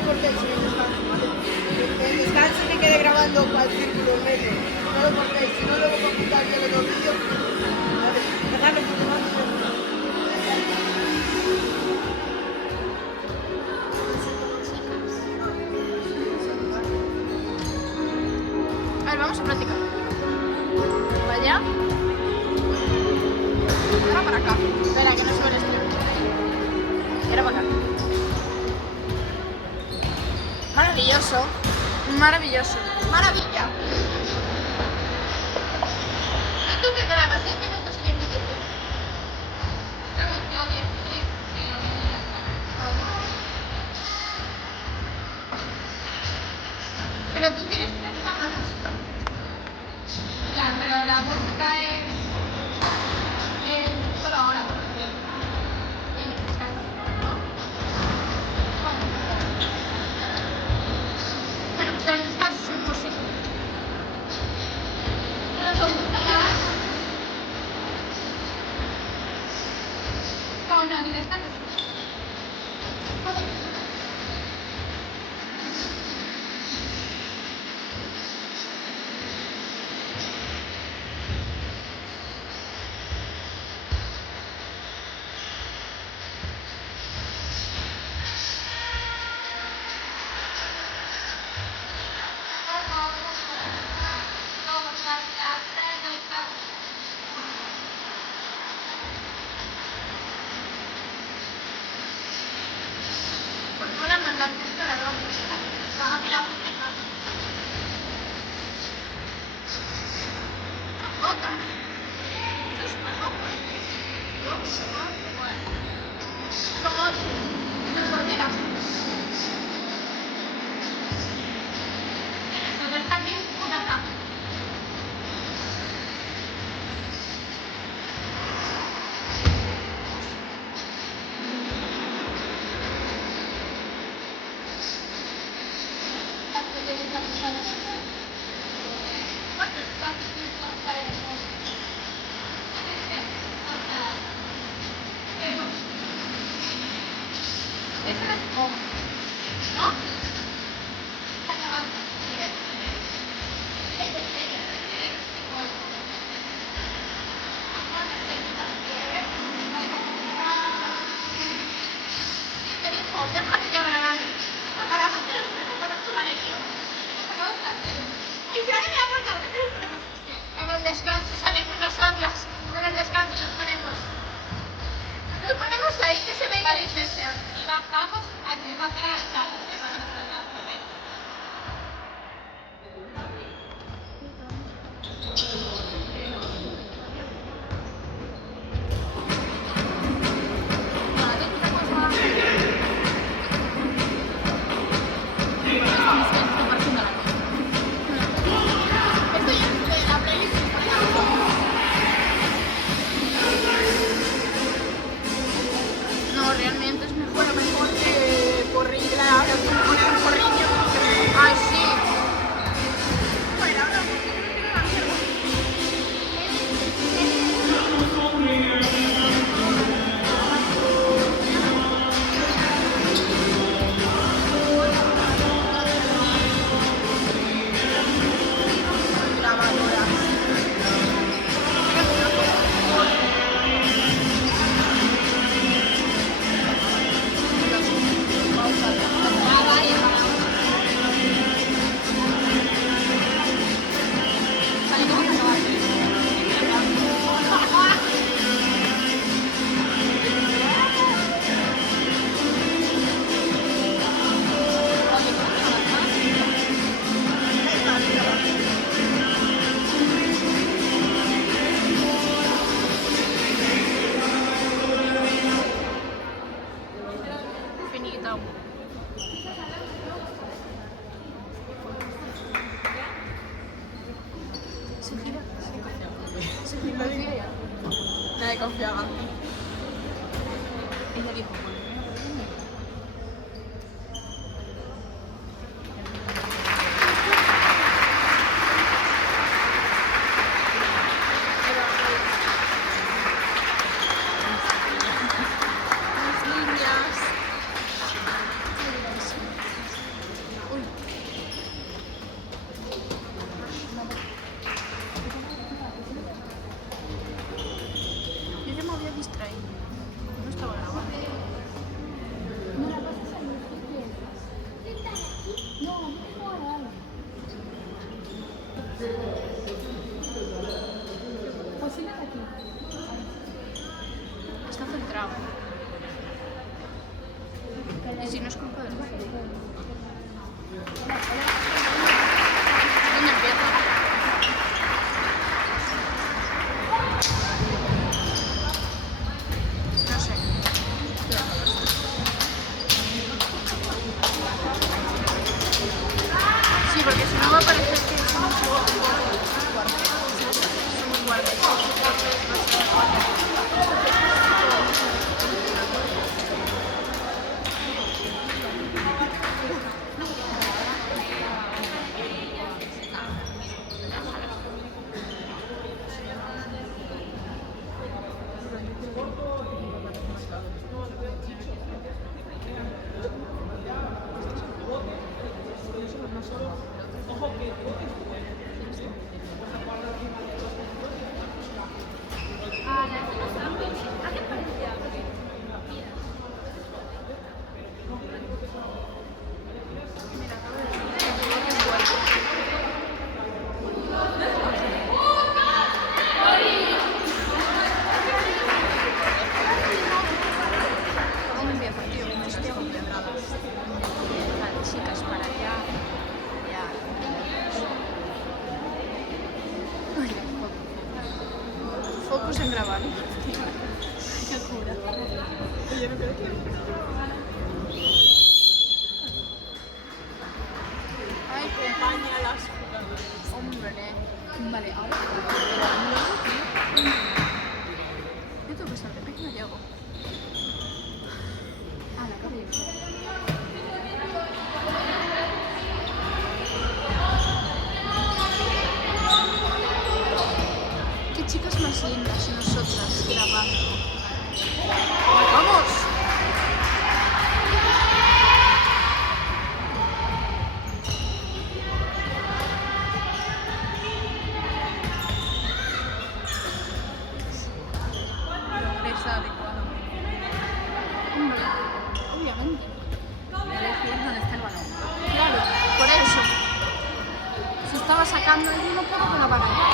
lo cortéis en el descanso, ¿vale? El descanso que quede grabando para el círculo en medio. No lo cortéis, si no luego por quitar yo los vídeos. ¿Vale? Dejadlo por demás. A ver, vamos a practicar. Vaya. Ahora para acá. Espera, que no sube el estreno. Y ahora para acá. Maravilloso. Maravilloso. Maravilla. ¿Tú qué grabas? 10 minutos y 10 minutos. Pero tú tienes que hacer la música. Ya, pero la música es solo ahora. Pero el descanso es imposible. No, el descanso es imposible. En el descanso salimos nosotras. En el descanso ponemos. Lo ponemos ahí que se ve la licencia. Y bajamos a bajar al salón. No, realmente es mejor que corrida, ahora tú pones un corriño. Ay, sí. Bueno, ahora finito. Nadie confiaba. Ella dijo, las niñas. ¿Dónde empiezo? No sé. Sí, porque si no va a parecer que somos guardias. ¿Cómo empiezo, tío? Me estoy acostumbrada. Las chicas para allá. Ya. Ay, focus en grabar. Qué cura. Yo no creo que... Ay, acompaña a las jugadoras. Hombre. Vale, ahora. Yo tengo que estar de pequeño, llego. Ah, la cabeza. Qué chicas más lindas y nosotras grabando. ¡Vamos! Progresa adecuadamente. Hombre, obviamente. Elegir dónde está el balón. Claro, por eso. Si estaba sacando el uno, puedo que lo va a ganar.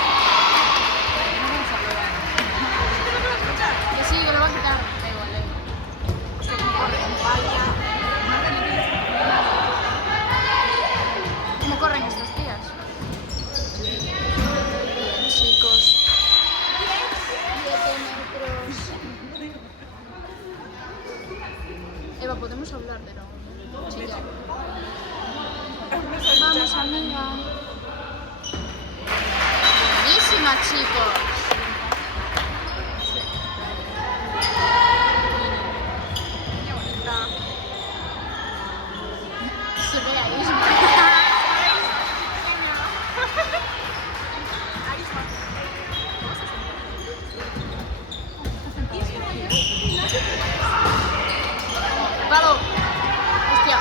Que sí, que lo va a quitar. Da igual, da igual. Es que como corre en palla. ¿Cómo corren estas tías? Bien, chicos. 7 metros. Eva, ¿podemos hablar de no chillar? Vamos, amiga. Buenísima, chicos. Qué bonita. Surrealismo. ¡Palo! ¡Hostia!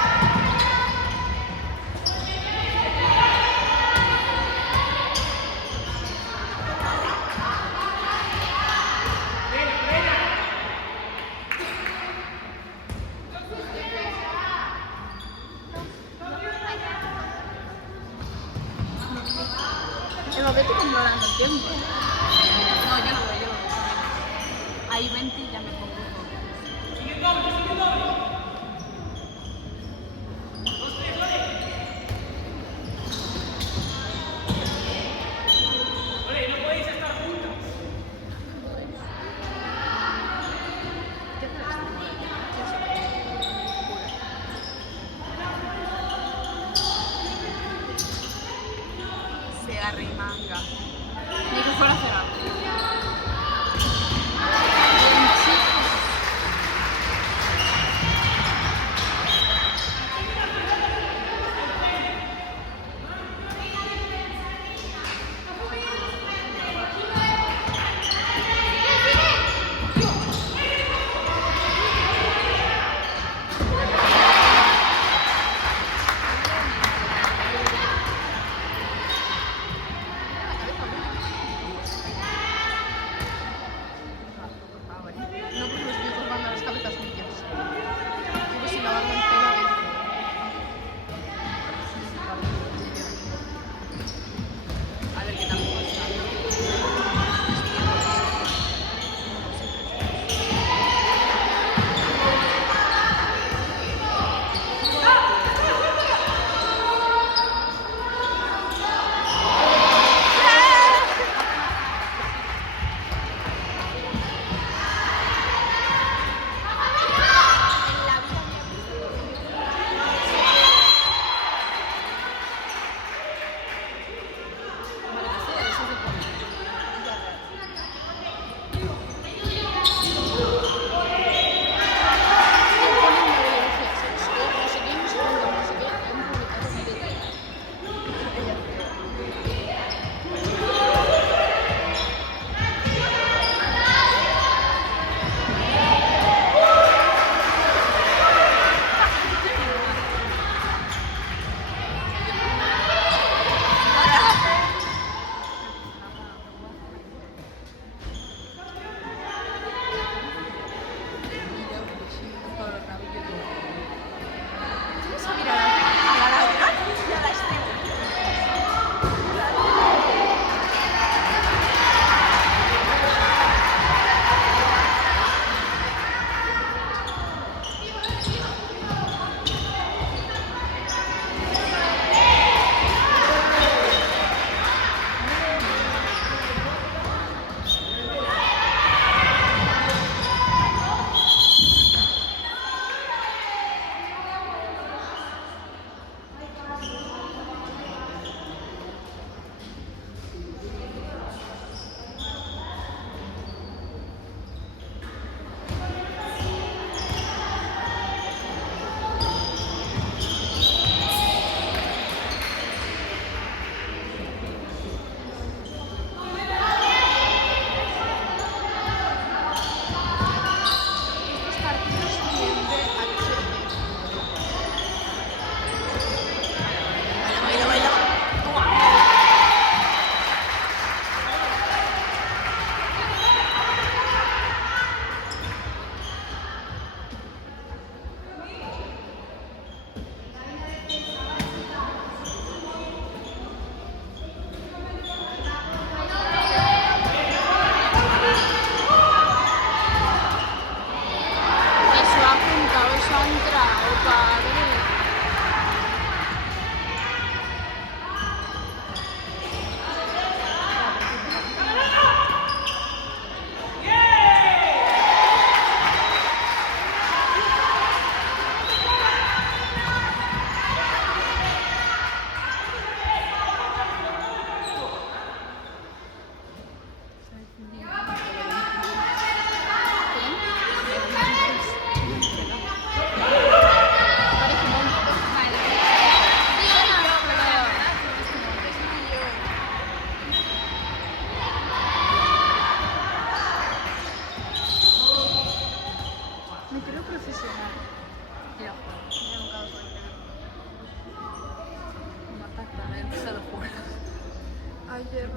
Eva, vete controlando el tiempo. No, yo no voy, yo no voy. Ahí 20 y ya me pongo. Se arrimanga. Ni que fuera a hacer algo. Bien, chicos.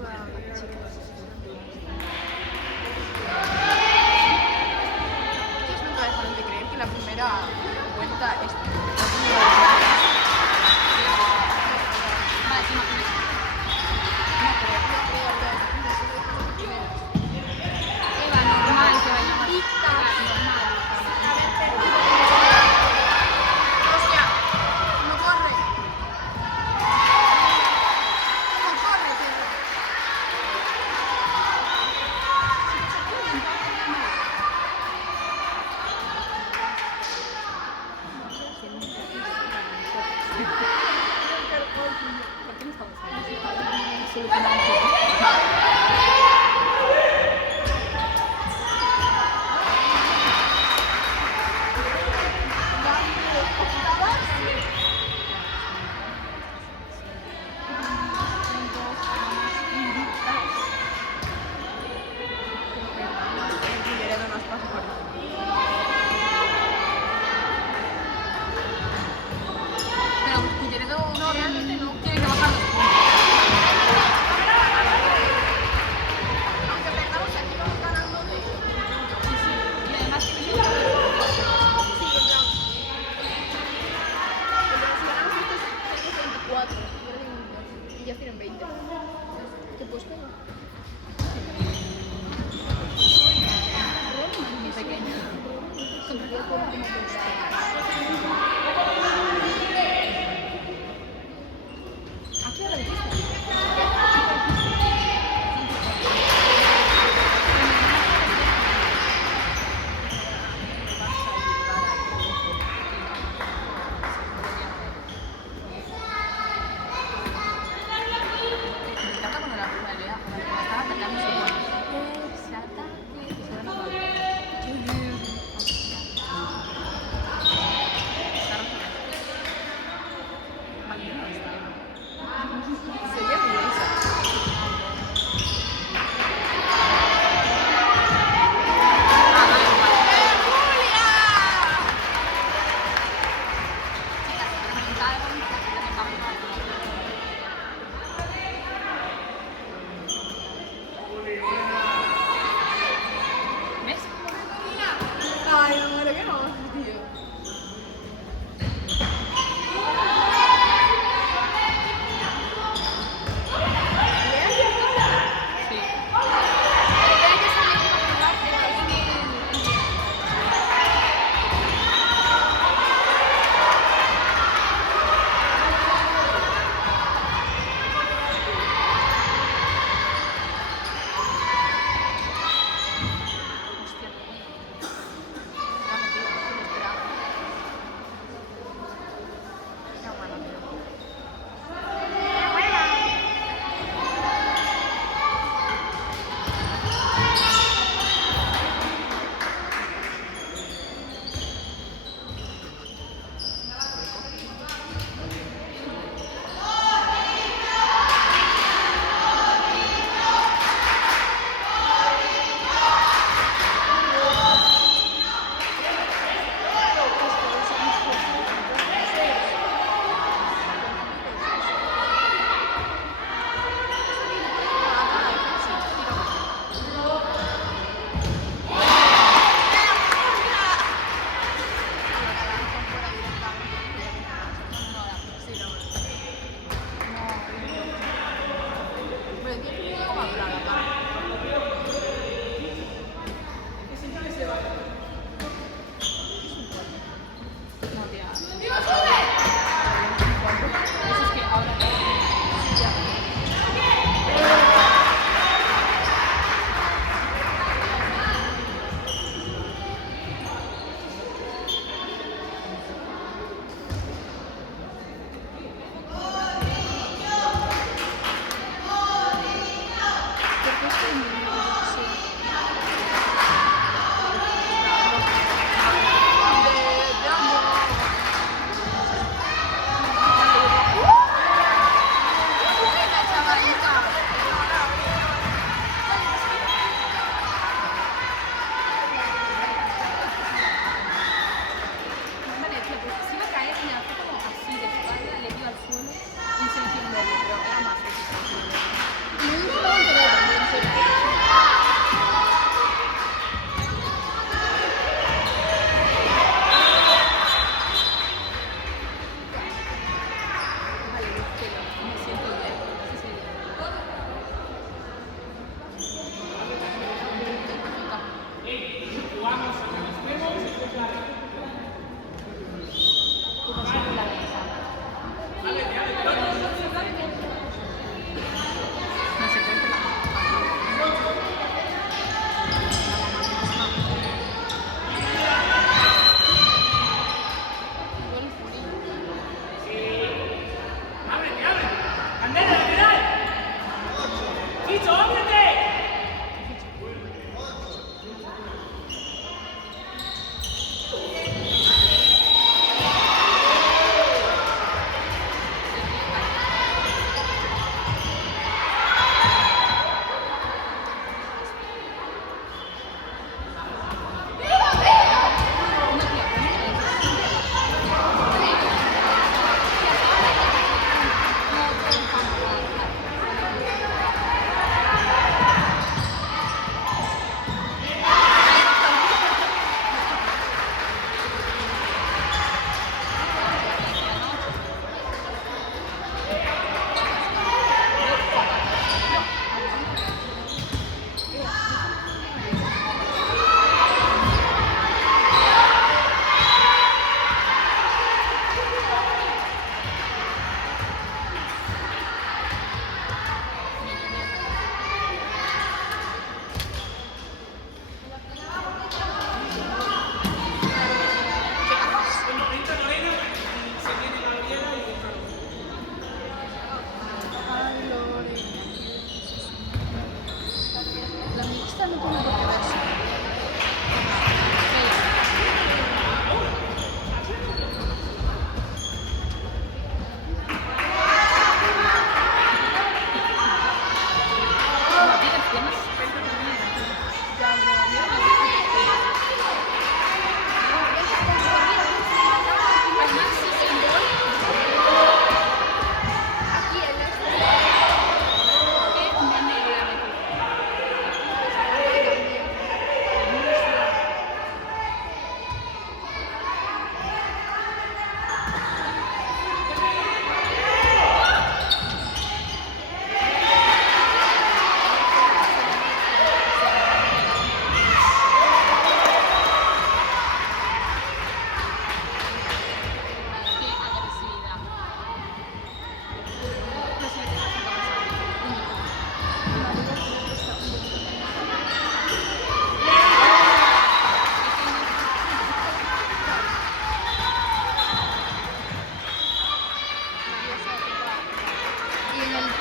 Ellos nunca dejaron de creer que la primera vuelta es... Vale, ¿te imaginas? No, pero yo creo que Eva, normal que vaya más. Normal. Hostia, no corre. No corre, Pedro. Pero Culleredo no, realmente no. Tiene que bajar los puntos. Aunque perdamos aquí, vamos ganando de... Sí, sí. Y además tiene que bajar los puntos. Sí, en plan. Si ganamos estos, tenemos 24. Y ya tienen 20. ¿Qué pues pega? Muy pequeña. Con el cuerpo como aquí a la derecha. Me encanta cuando la prueba de Lea, cuando están atacando se pone ese ataque y se van a sería muy esa. ¿Ves? Ay, no, pero qué no, tío.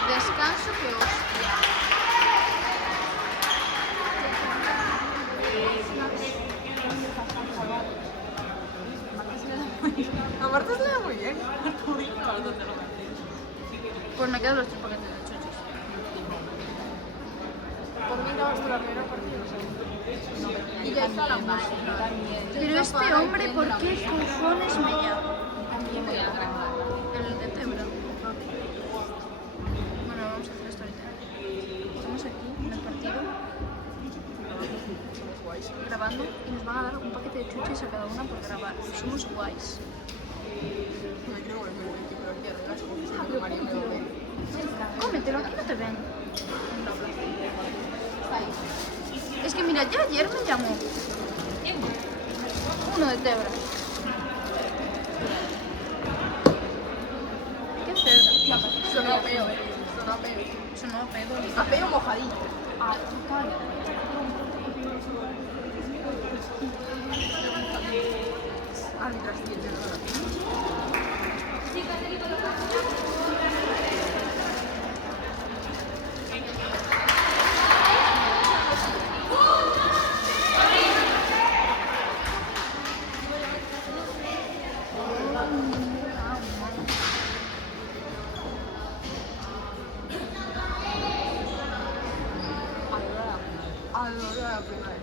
Descanso que hostia. Aparte se ve muy bien. Pues me quedan los 3 paquetes de chuches. Por mí no, hasta la primera partida. Y ya está la más. Pero este hombre, ¿por qué cojones me llama? El de Tebra. Bueno, vamos a hacer esto ahorita. Estamos aquí en el partido grabando y nos van a dar un paquete de chuches a cada una por grabar. Somos guays. Cómetelo, aquí no te ven. Es que mira, ya ayer me llamó uno de Tebra. ¿Qué Tebra? Sonó feo, sonó feo. Sonó pedo. Está feo mojadito. Ah, total. Ah, mientras siete, adoro la primavera.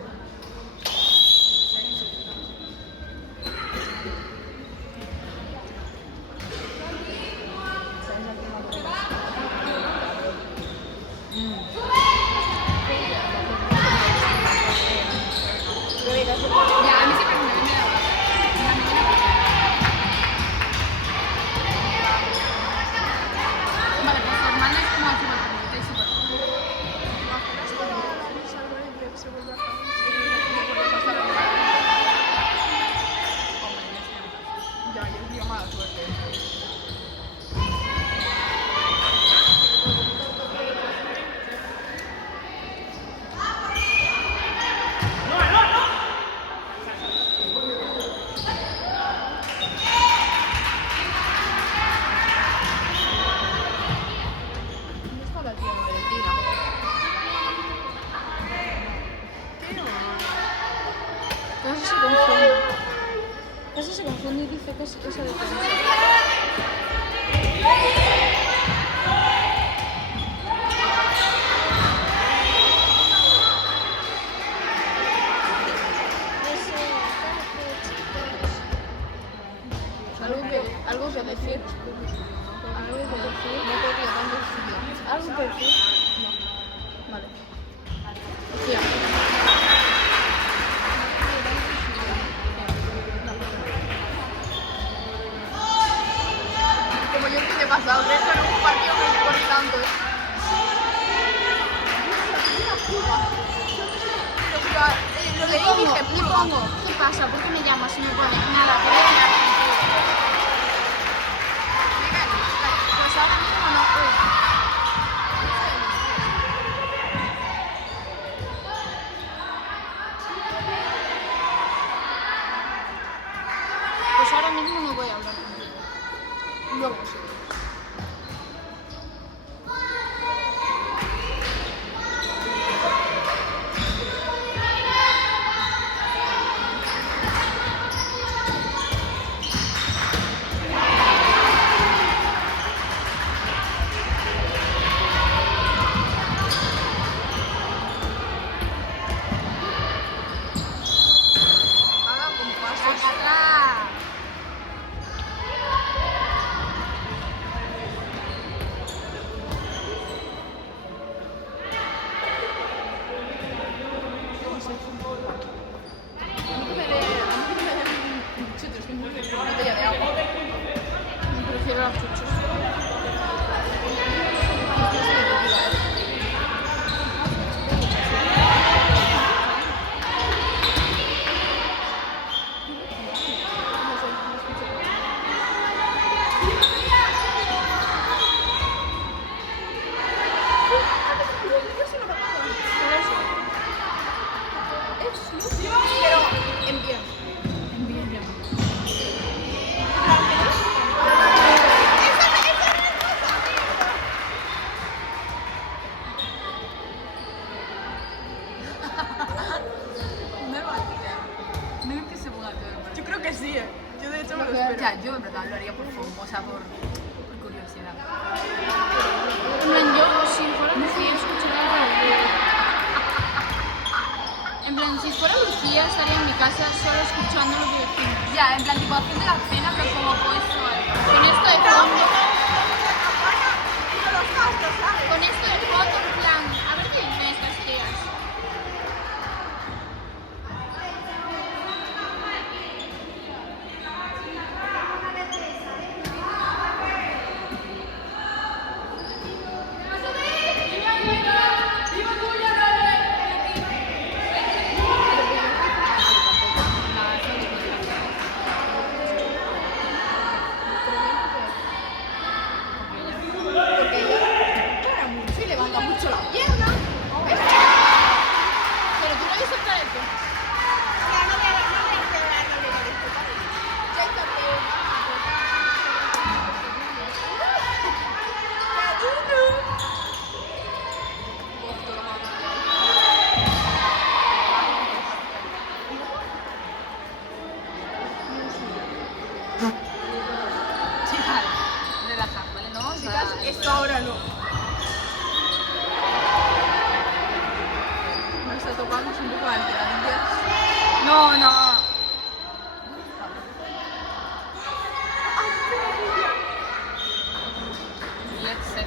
Ya, a mí siempre me viene la Vale, pues su hermana es como súper bonita y súper Ya, yo digo mala suerte. ¿Dónde está la tía Valentina? Casi se confunde y dice que es esa de Algo que decir. No podría tanto sitio. ¿Algo que decir? No. Vale. Hostia. Como yo que te he pasado, de hecho en un partido que no corrí tanto, Lo leí y dije, ¿Qué pongo? ¿Qué pasa? ¿Por qué me llamas si no pones nada? ¿Qué venga? Pues ahora mismo no. Pues ahora mismo no voy a hablar contigo. luego sí. Hagan con pasos. ¡Sácala! Una botella de agua. Prefiero las chuches. Pero en bien. Envíen ya. ¡Esta me en plan tipo haciendo la cena, pero como puesto con esto de fondo. Con esto de fondo, en plan, a ver qué dicen estas tías. Porque ella para mucho y levanta mucho la pierna. Pero tú no viste otra vez. Ya no voy a celebrar, no voy a disfrutar. Ya está Chicas, relajad, ¿vale? No, o sea, chicas, esto ahora no. Nos ha tocado un poco antes, no, no. Let's set.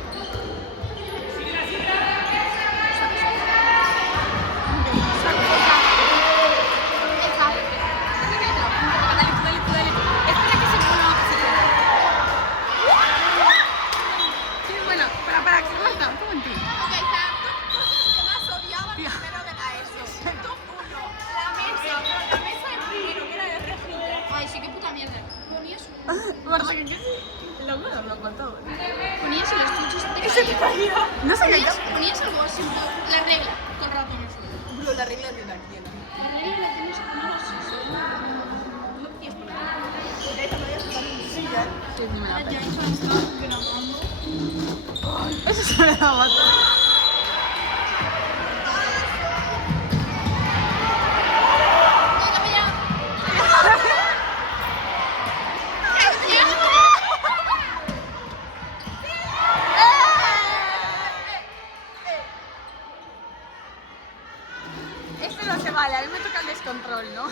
Para, que se muerta, un momentito. Ok, tanto cosas que más odiaba primero era eso. Tú uno, la mesa de primero, que era de Regina. Ay, sí, qué puta mierda. Ponías La mano lo ha contado. Ponías el estuche y Ese te caía. No se caía. Ponías algo así, la regla, todo el rato en eso. Bro, la regla de la quiera. La regla la tienes que poner así, no quieres poner. Esta me voy a sacar un silla. Sí, sí, me da Ya eso está grabando. Eso se me da matar. Venga, para allá. Este no se vale, a mí me toca el descontrol, ¿no?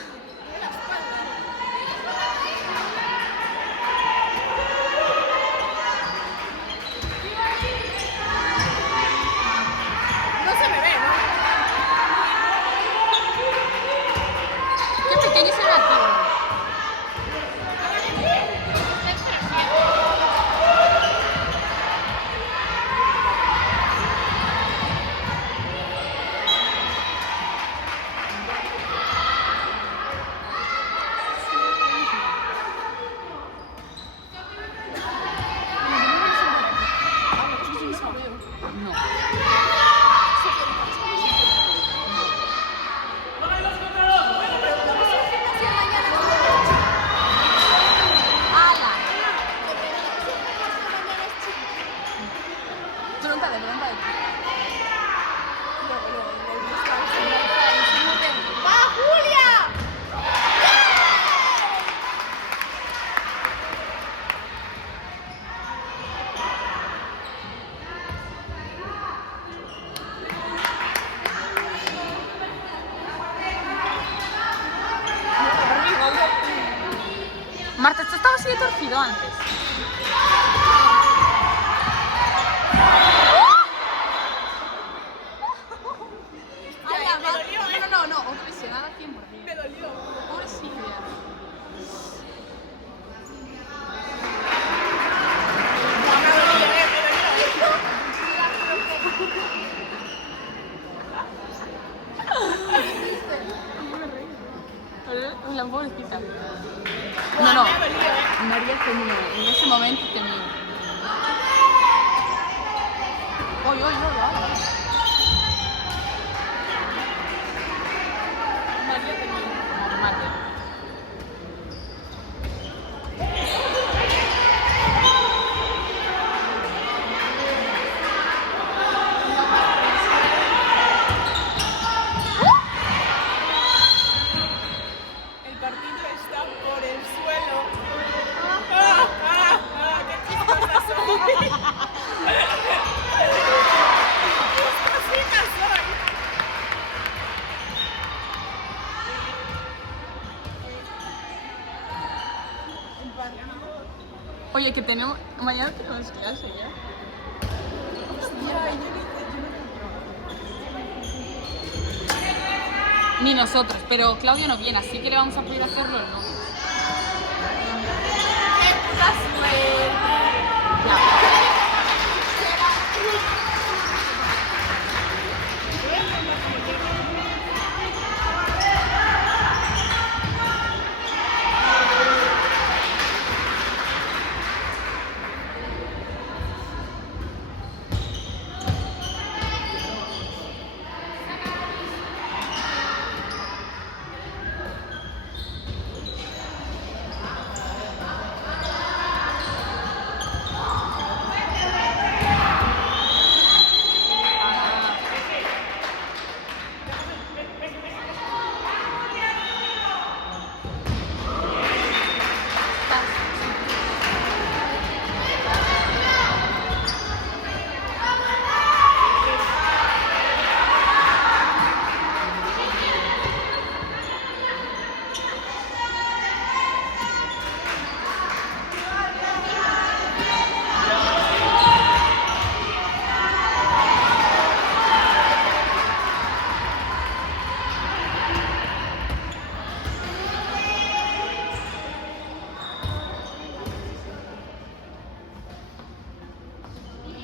No se me ve, ¿no? Qué pequeño es el gato. Pregúntale. ¡Va, Julia! Marta, esto estaba así de torcido antes. No, obsesionada 100%. Me dolió. Pobre Silvia. La pobrecita. No. María temía. En ese momento temía. Oye. María temía. Normal. El partido está por el suelo. ¡Qué chistosas son! mañana tenemos clase ya. Ni nosotros, pero Claudia no viene, así que le vamos a poder hacerlo el lunes. ¡Qué puta suerte! Ya.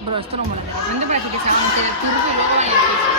Bro, esto no mola. De repente parece que se haga un telecurso y luego vaya a piso.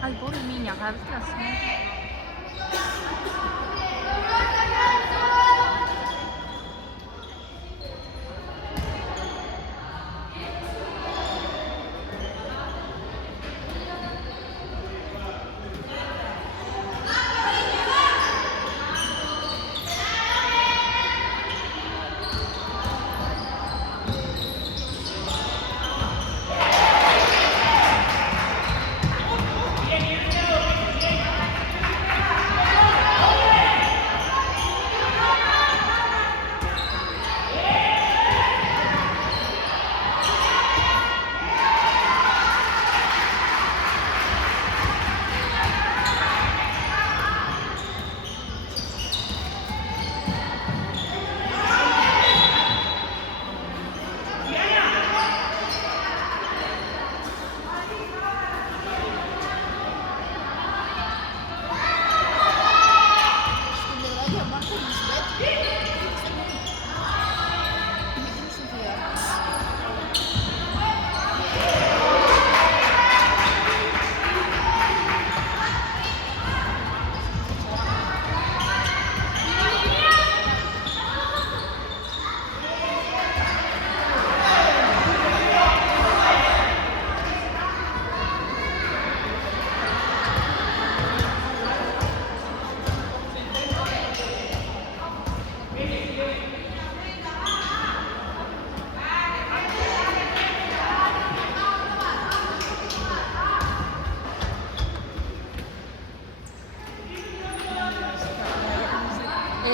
Ay, pobre niña, cada vez que la hacemos.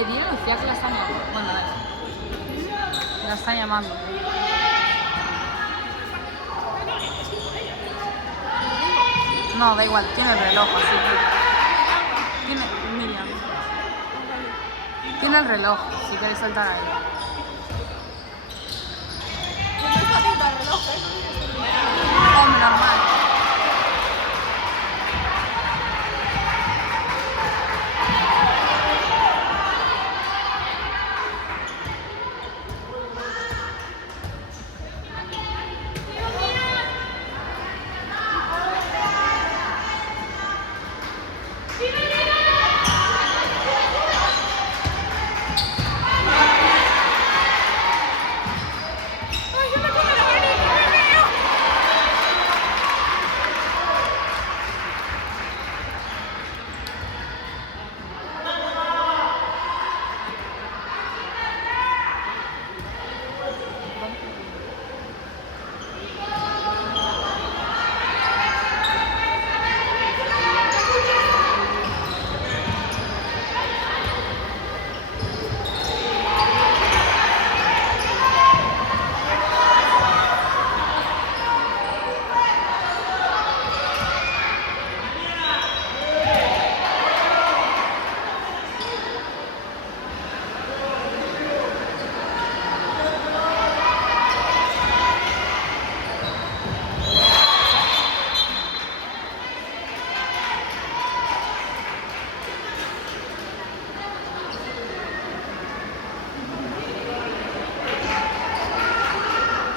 Dile a Lucía que la están llamando. Bueno, la están llamando. No, da igual, tiene el reloj, así que... Tiene... Miriam. Tiene el reloj, si queréis saltar ahí. Hombre, normal.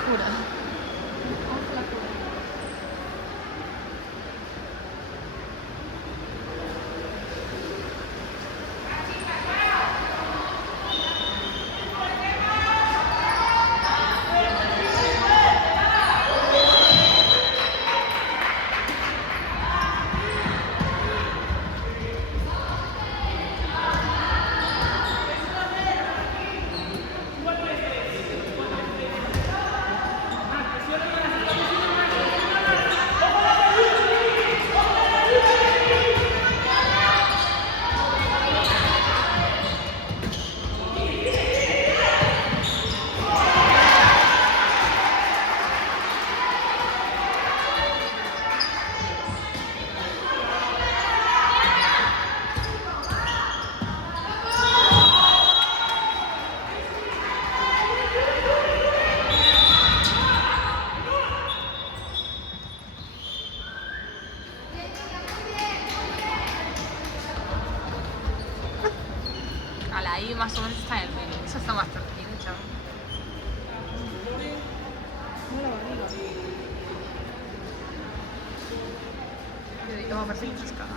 cura. Vamos a la cura. Ahí más o menos está el menú. Eso está más tranquilo, chaval. Me parece que estás cagando.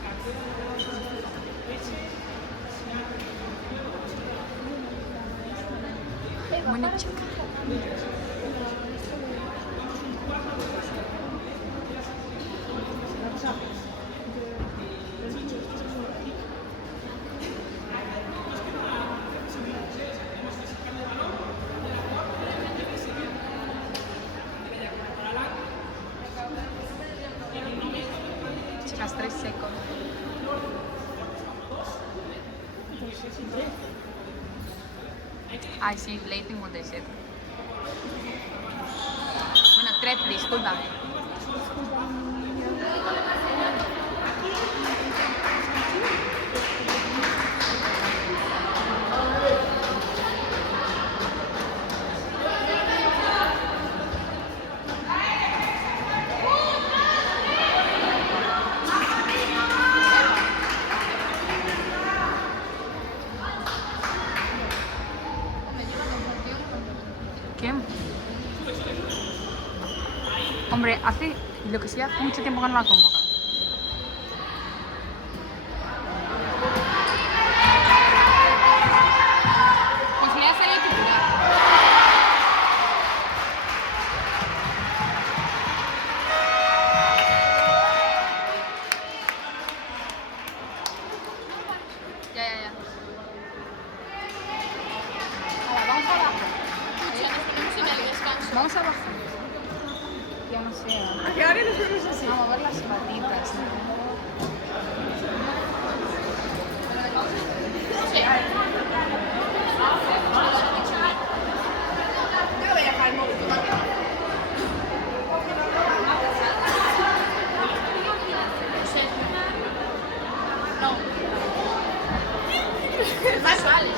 Buena chica. Chicas, 3 secos. Ay, sí, ley 57. Bueno, 13, disculpa. ¿Quién? Hombre, hace lo que sea, hace mucho tiempo que no la convocan. Pues le ha salido titular. Ya. Ahora, vamos abajo. Nos ponemos en el descanso. Vamos abajo. Ya no sé. ¿A qué hora nos vemos así? Vamos a ver las patitas. Yo voy a dejar el móvil. Más vale.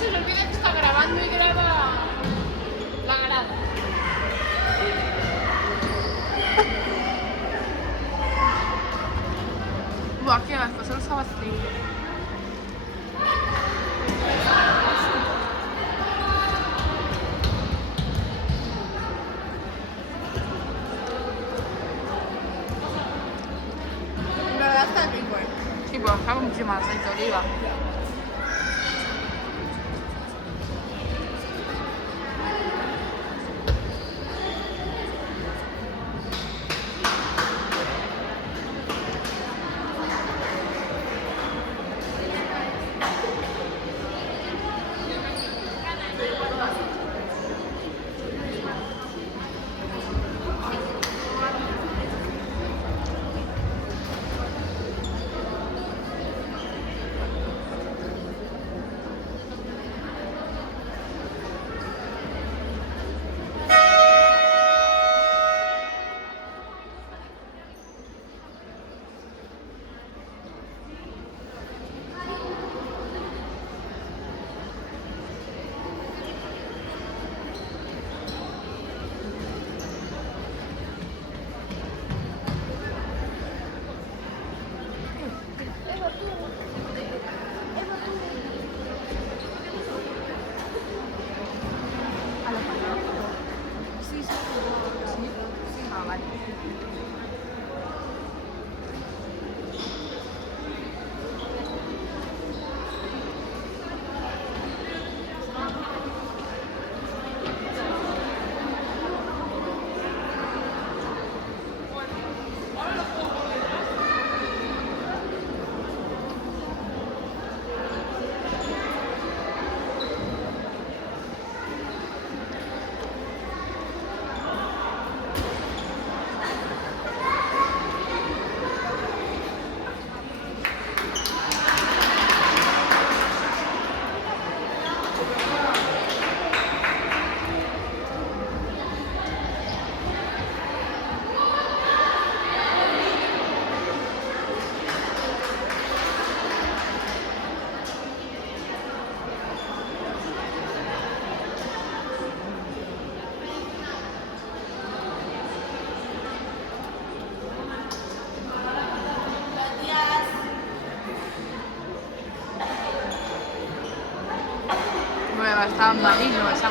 se le olvida que está grabando y graba la grada. Buah, che asco, solo stava stringendo. En verdad está rico, Sí, pues acá con muchísima aceite de oliva. San Marino, esa.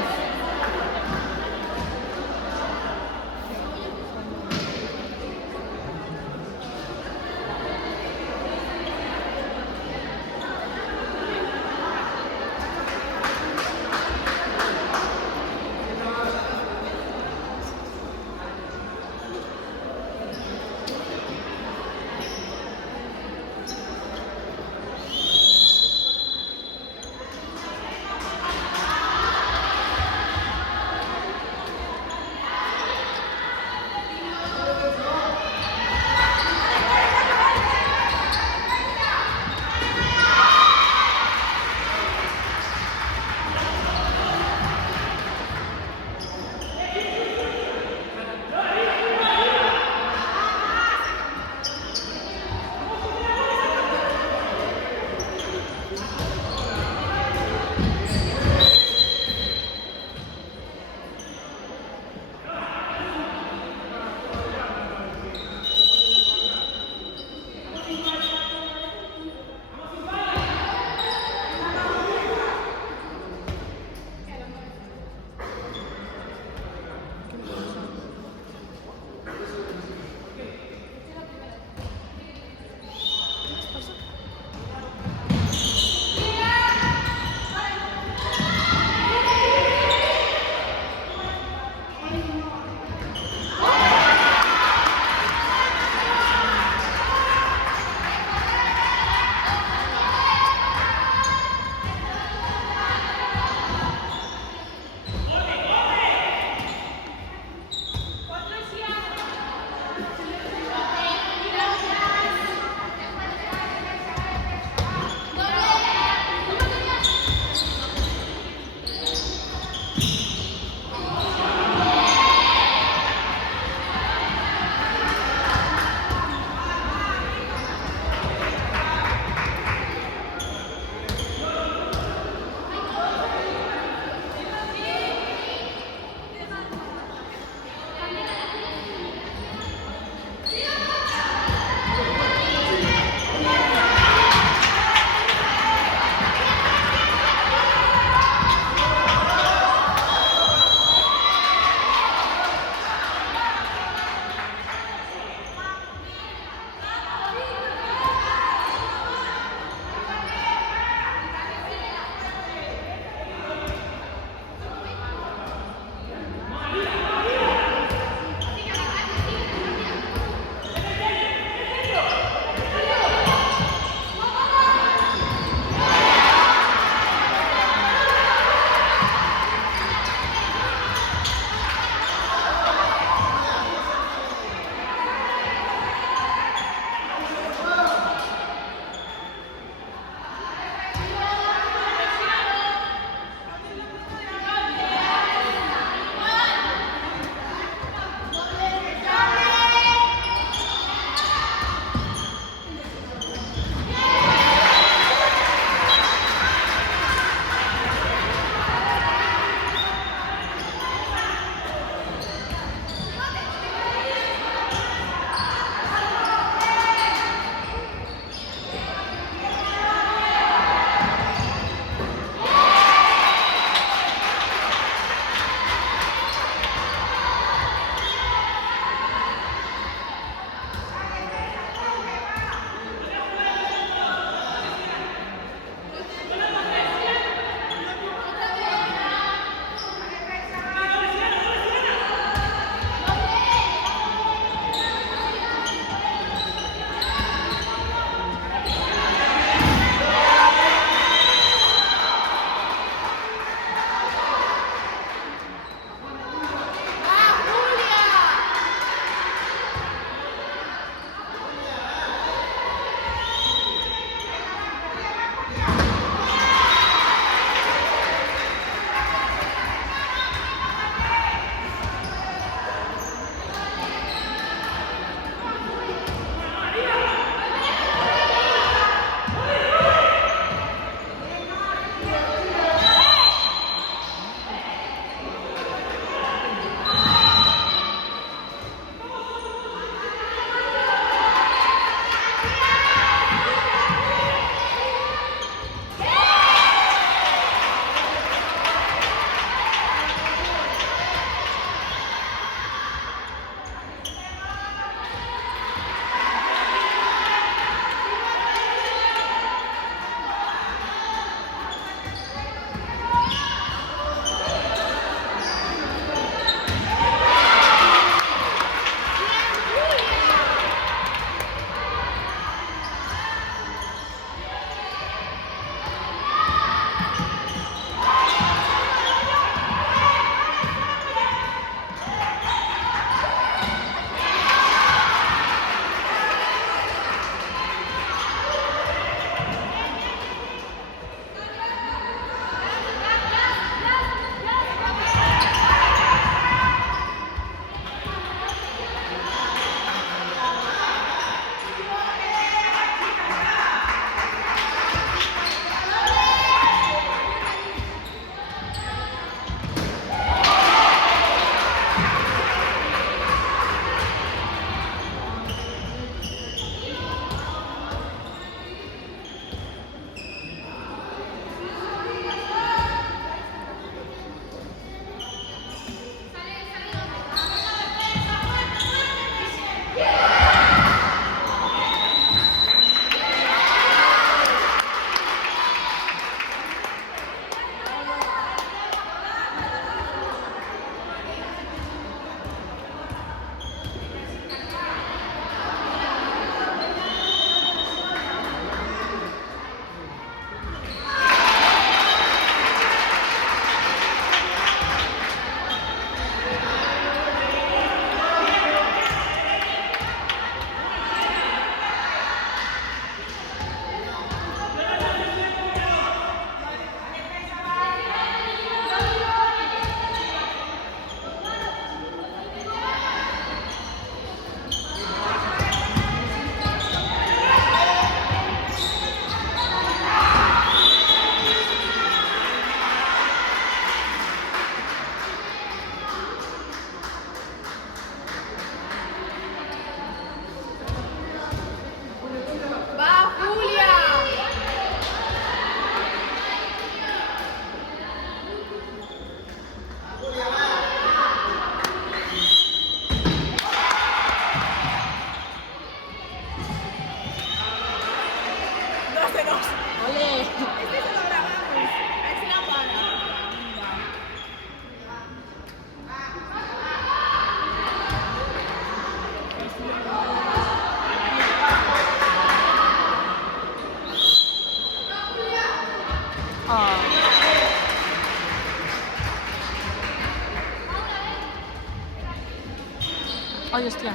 Ay, hostia.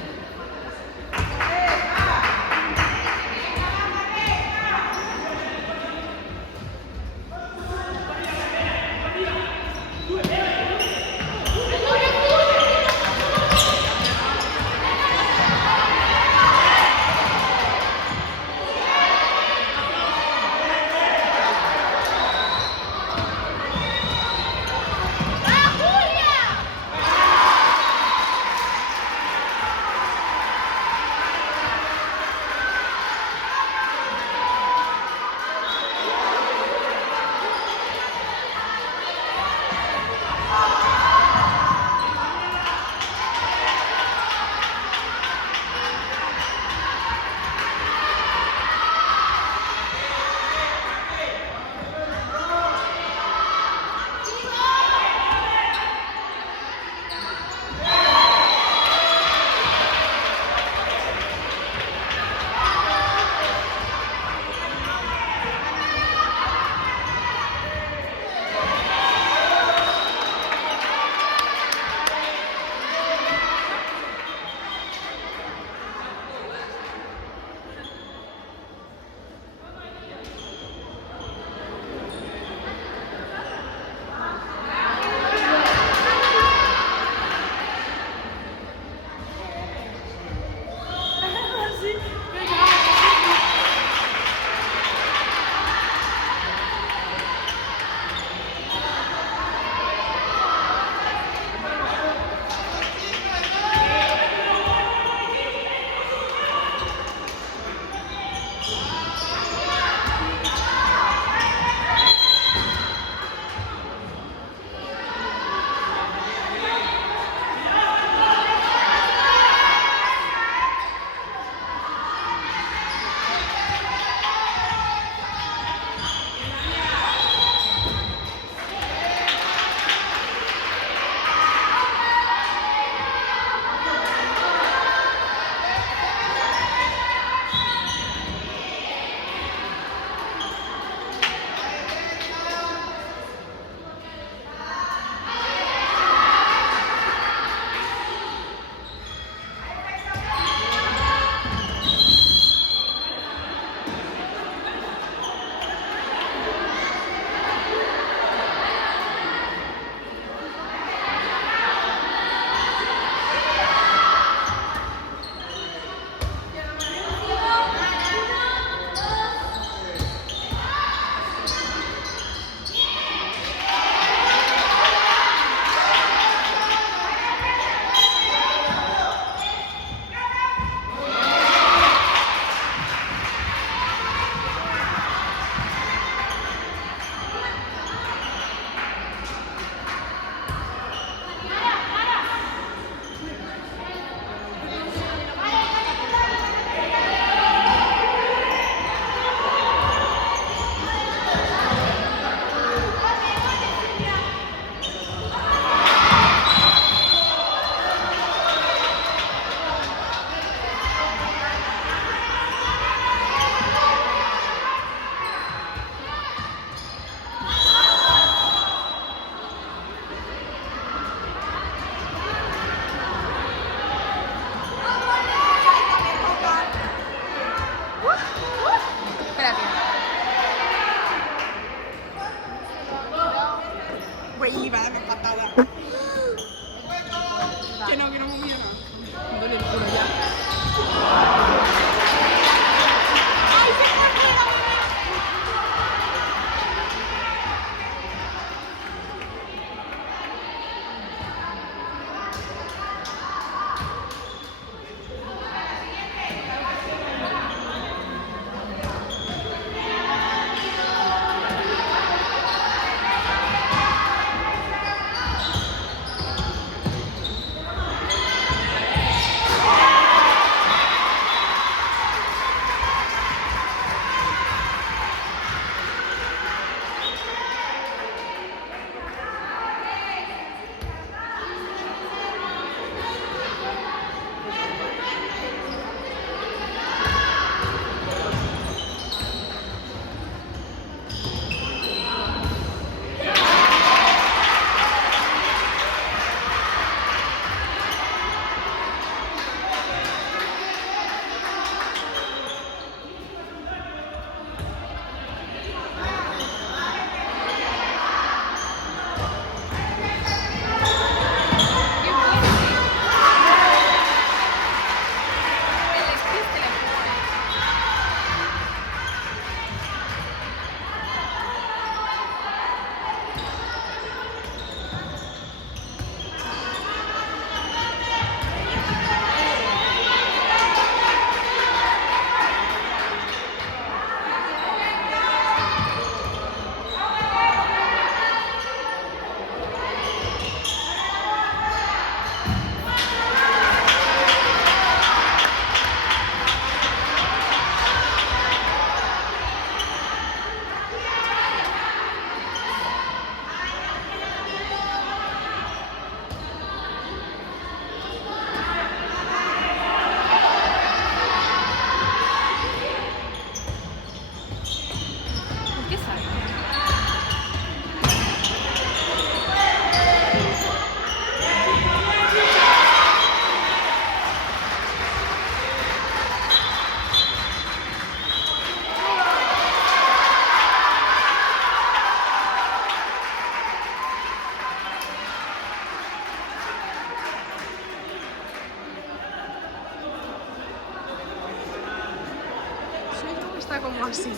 está como así.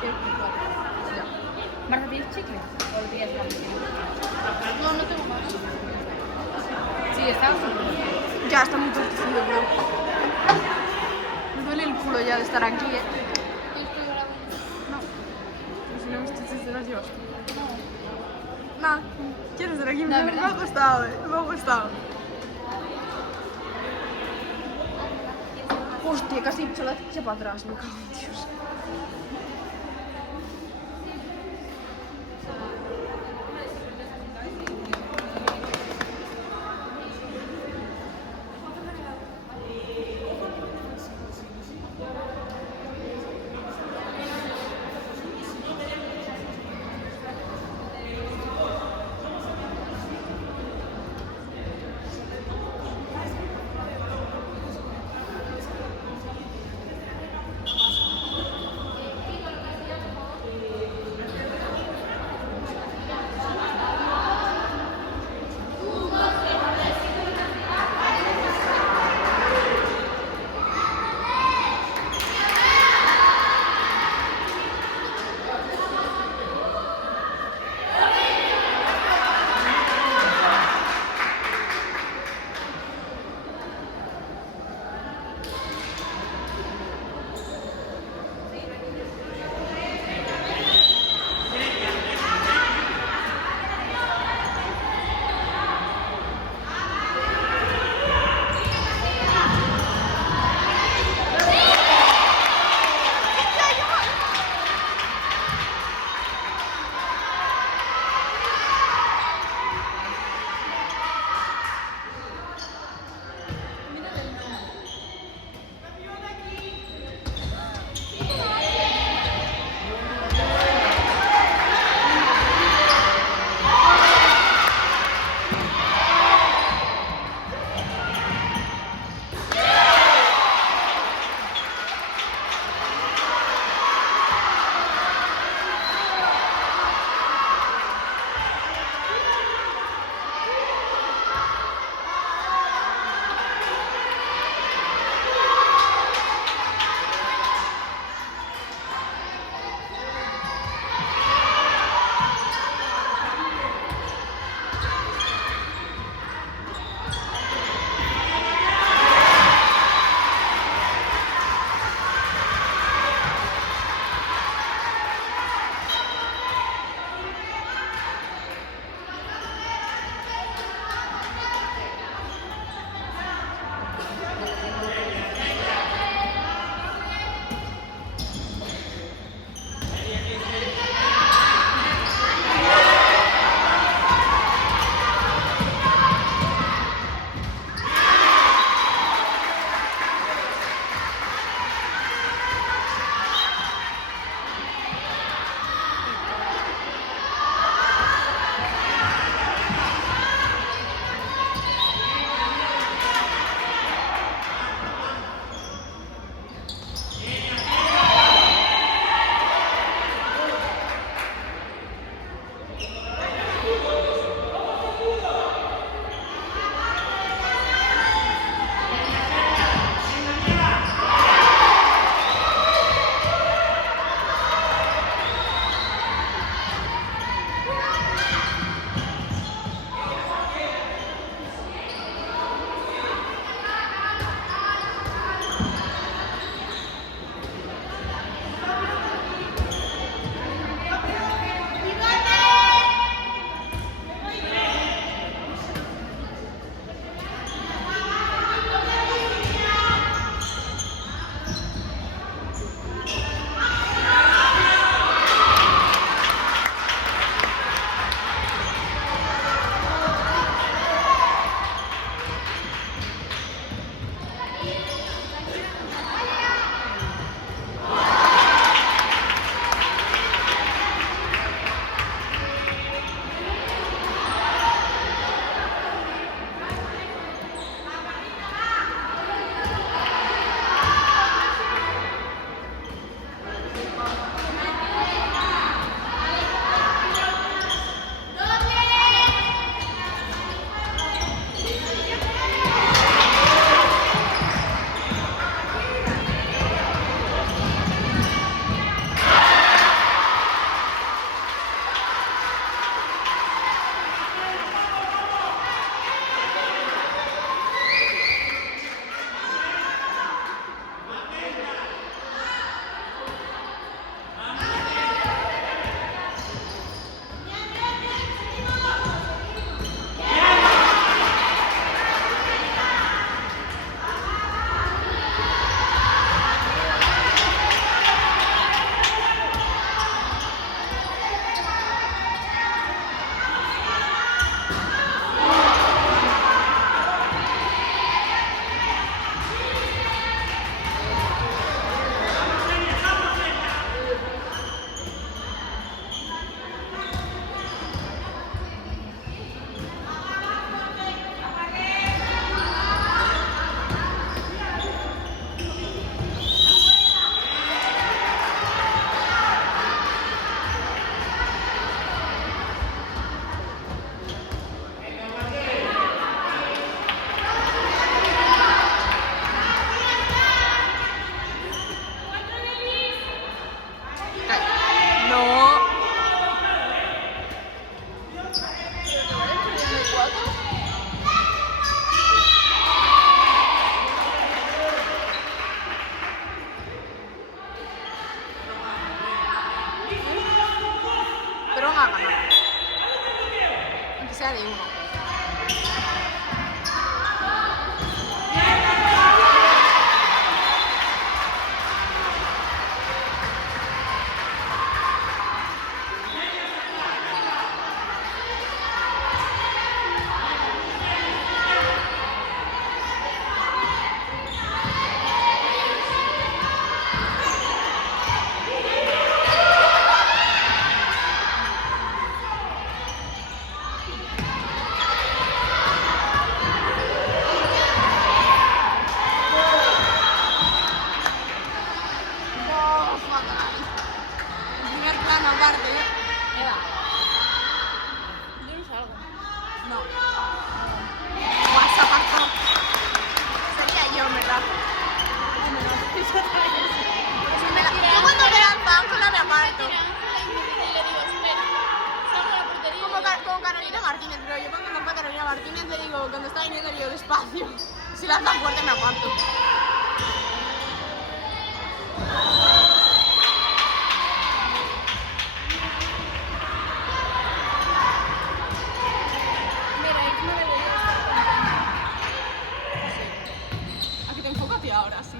Qué puta. Ya. Marta, ¿tienes chicle? ¿O lo tienes grande? No, no tengo más. Sí, está súper. Ya está muy torcido, bro. Me duele el culo ya de estar aquí, No. Pero si no me estoy te las llevas tú. No. Quiero estar aquí, me ¿verdad? ha gustado, me ha gustado. Hostia, casi he hecho la ficha para atrás, me cago en Dios. sea de uno. Cuando está viniendo yo despacio, si la tan fuerte me aparto. Mira, ahí no debería estar contenta. ¿A que te enfoca a ti ahora? Sí.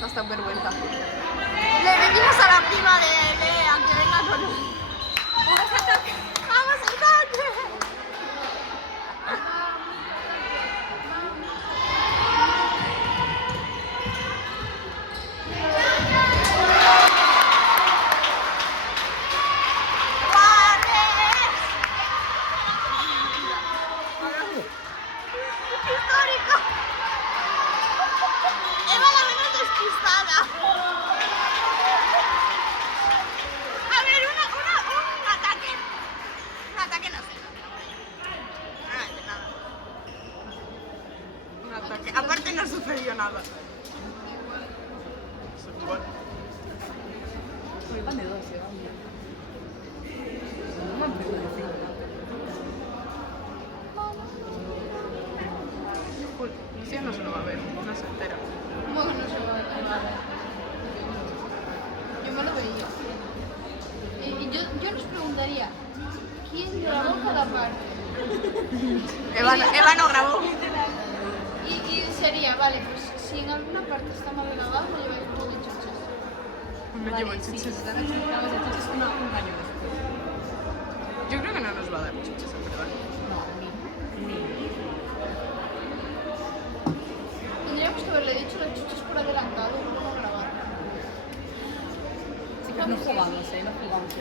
Hasta vergüenza. Le decimos a la prima de Lea que venga con un... ¡Vamos al toque! ¡Vamos al toque! ¡Histórico! Eva la menos despistada. A ver, un ataque. Un ataque no sé. Ay, de nada. Un ataque. Aparte no sucedió nada. Van de 12, van bien. No me acuerdo de decir. Lucía no se lo va a ver, no se entera. Bueno, no se va a ver. Yo me lo veía. Yo les preguntaría, ¿quién grabó cada parte? Eva no grabó. Y sería, vale, pues si en alguna parte está mal grabado, me lleváis un poco de chuchas. Me llevo el Sí, chuches. si dan chuchas, entonces un año después. Yo creo que no nos va a dar chuches, en verdad. No, ni. Tendríamos que haberle dicho las chuchas por adelantado, no grabar. Sí, pero no jugamos, no jugamos.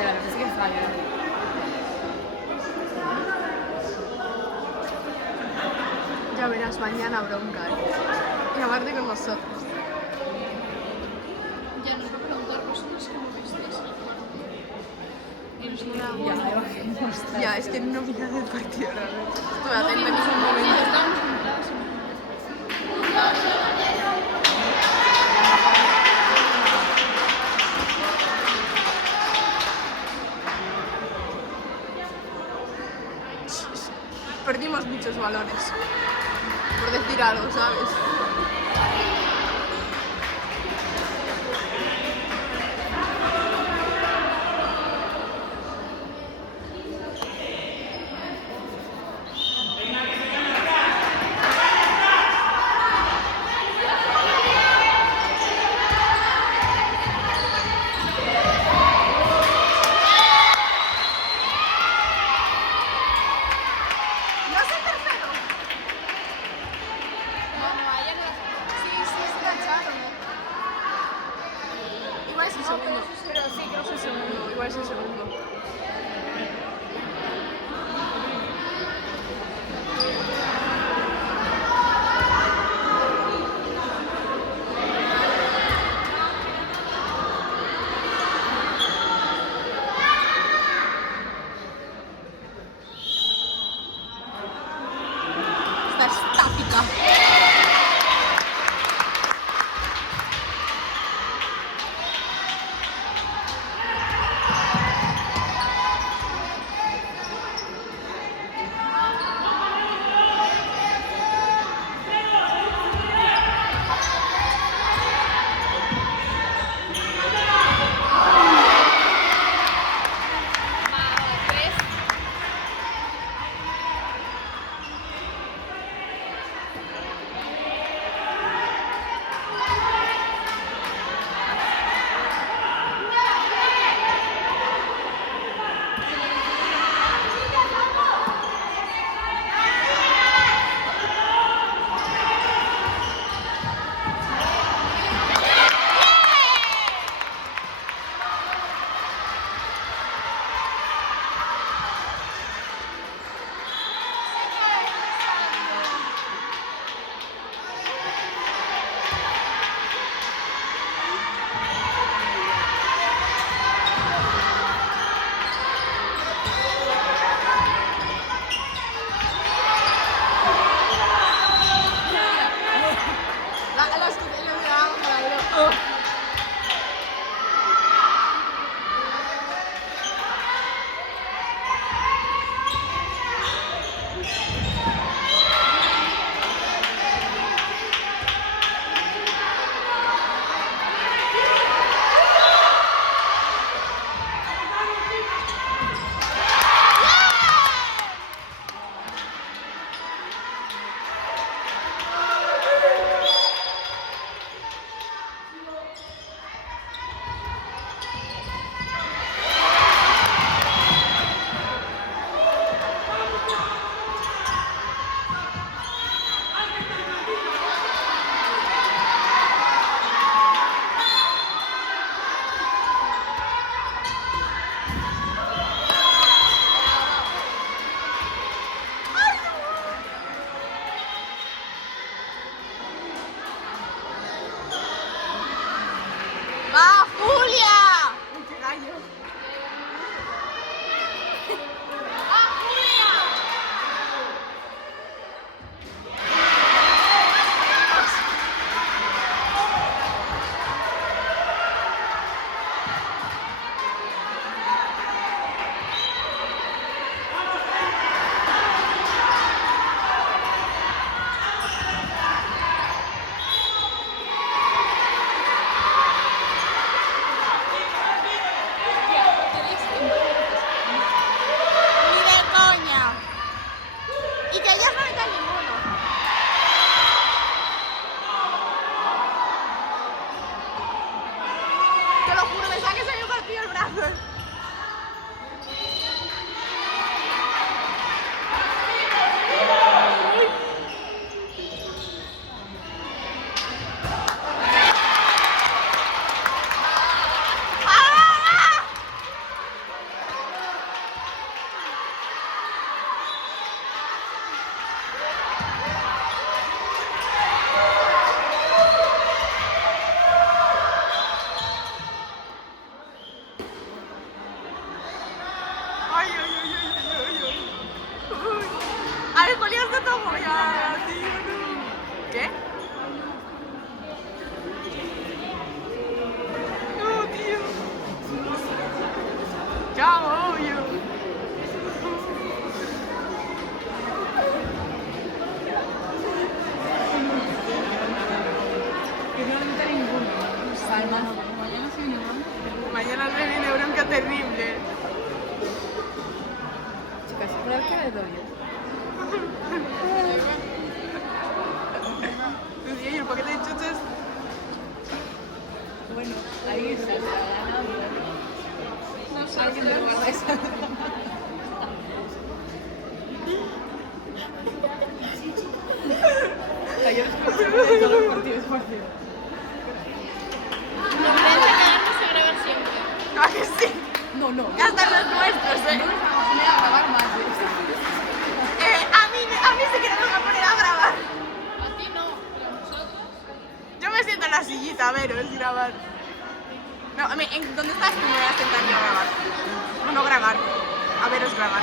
falla, la que sí que falla. Ya verás mañana bronca, Y aparte con nosotros. Ya nos va a preguntar vosotros cómo visteis el partido. Ya, bajemos. Ya, es que no vi nada del partido realmente. Estuve atenta en vimos ese un momento. momento, estábamos centrados en Perdimos muchos balones. Por decir algo, ¿sabes? ¿No es el tercero? No, ayer no las... Sí, se tacharon, Igual es el segundo. Pero sí, creo Es que el segundo, igual es el segundo. Está estática. Los que te lo miraban por ahí. ¡Va, Julia! ¡Qué gallo! Ni de coña. Y que ellos no metan ninguno. Te lo juro, pensaba que se había partido el brazo. ¡Ah! Julia está todo agobiada, tío. ¿Qué? No, tío. Chao, obvio. Que no le gusta ninguno. Salma. Mañana sí ninguno. Mañana me viene bronca terrible. Chicas, ¿por qué le doy? Lucía, ¿y el paquete de chuches? Bueno, ahí se ha ganado. No sé. Alguien me guarda eso. Ayer escuché de todos los partidos partidos. Nos merece quedarnos a grabar siempre. ¿A que sí? No, no. Ya están los nuestros, No nos vamos a poner a grabar más. A mí sí que no me van a poner a grabar. A ti no, pero a nosotros. Yo me siento en la sillita a veros grabar. No, ¿dónde estás? Me voy a sentar yo a grabar. No grabar, a veros grabar.